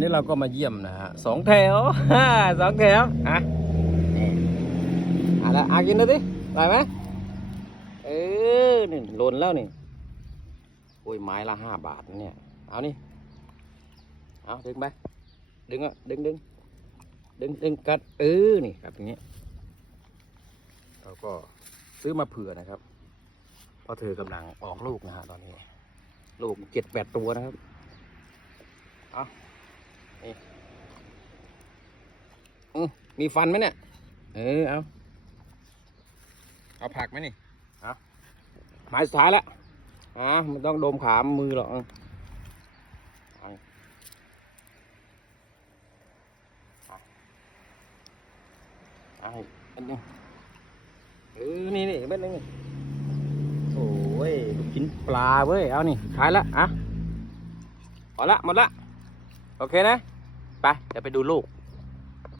นี่เราก็มาเยี่ยมนะฮะสองแถวสองแถวอะนี่เอะละอากินดูสิได้ไหมเออนี่หล่นแล้วนี่โอ้ยไม้ละห้าบาทเนี่ยเอานี่เอาดึงไปดึงอะดึงดึงดึงดึงกัดเออนี่กัดอย่างนี้เราก็ซื้อมาเผื่อนะครับเพราะเธอกำลังออกลูกนะฮะตอนนี้ ลูกเจ็ดแปดตัวนะครับเอา นี่อืมมีฟันไหมเนี่ย เออ เอา เอาผักไหมนี่เอาหมายสุดท้ายแล้วอ่ามันต้องโดมขามือหรอกเอาเอาเอาให้อันนึงเออ นี่นี่เม็ดนึงนี่โอ้ยลูกชิ้นปลาเว้ย เอานี่ขายละอะพอละ หมดละ โอเคนะ ไป เดี๋ยวไปดูลูก